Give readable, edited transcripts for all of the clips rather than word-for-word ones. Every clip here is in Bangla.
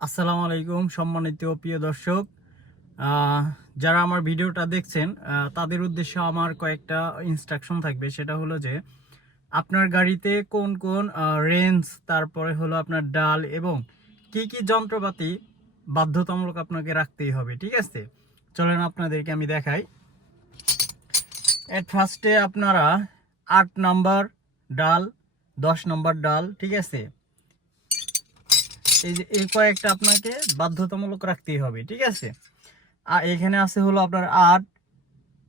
আসসালামু আলাইকুম সম্মানিত প্রিয় দর্শক। যারা আমার ভিডিওটা দেখছেন তাদের উদ্দেশ্যে আমার কয়েকটা ইনস্ট্রাকশন থাকবে। সেটা হলো যে আপনার গাড়িতে কোন কোন রেঞ্জ, তারপরে হলো আপনার ডাল এবং কি কি যন্ত্রপাতি বাধ্যতামূলক আপনাকে রাখতেই হবে। ঠিক আছে, চলেন আপনাদেরকে আমি দেখাই। এট ফার্স্টে আপনারা 8 নাম্বার ডাল, 10 নাম্বার ডাল, ঠিক আছে, এই কয়েকটা আপনাকে বাধ্যতামূলক রাখতেই হবে। ঠিক আছে, আর এখানে আছে হলো আপনার 8,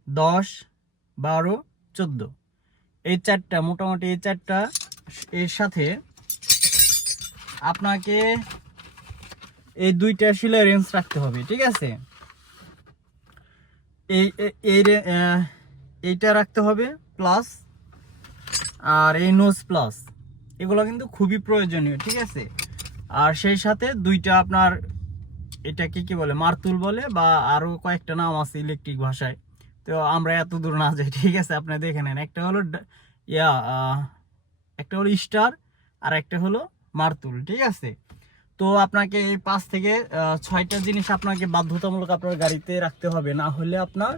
10, 12, 14, এই চারটা, মোটামুটি এই চারটা। এর সাথে আপনাকে এই দুইটা শিলা রেঞ্জ রাখতে হবে। ঠিক আছে, এই এই এইটা রাখতে হবে প্লাস, আর এই নোজ প্লাস, এগুলো কিন্তু খুবই প্রয়োজনীয়। ঠিক আছে, আর সেই সাথে দুইটা আপনার, এটাকে কি বলে, মারতুল বলে, বা আরো কয়েকটা নাম আছে ইলেকট্রিক ভাষায়, তো আমরা এত দূর না যাই। ঠিক আছে, আপনি দেখে নেন। একটা হলো ইয়া একটা হলো স্টার, আর একটা হলো মারতুল। ঠিক আছে, তো আপনাকে এই 5 থেকে 6টা জিনিস আপনাকে বাধ্যতামূলক আপনার গাড়িতে রাখতে হবে, না হলে আপনার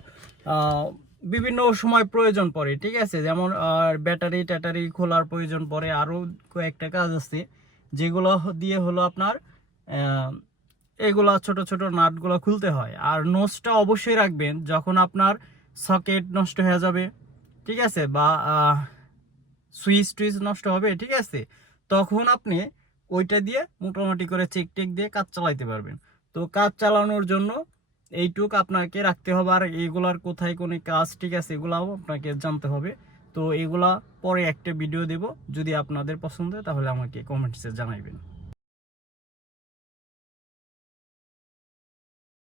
বিভিন্ন সময় প্রয়োজন পড়ে। ঠিক আছে, যেমন ব্যাটারি ট্যাটারি খোলার প্রয়োজন পড়ে, আরও কয়েকটা কাজ আছে যেগুলো দিয়ে হলো আপনার এগুলা ছোট ছোট নাটগুলো খুলতে হয়। আর নোজটা অবশ্যই রাখবেন যখন আপনার সকেট নষ্ট হয়ে যাবে, ঠিক আছে, বা সুইচ টুইচ নষ্ট হবে। ঠিক আছে, তখন আপনি ওইটা দিয়ে মোটামুটি করে চেক টেক দিয়ে কাজ চালাইতে পারবেন। তো কাজ চালানোর জন্য এইটুক আপনাকে রাখতে হবে। আর এগুলার কোথায় কোন কাজ, ঠিক আছে, এগুলাও আপনাকে জানতে হবে। তো এগুলা পরে একটা ভিডিও দেব, যদি আপনাদের পছন্দ হয় তাহলে আমাকে কমেন্টসে জানাইবেন।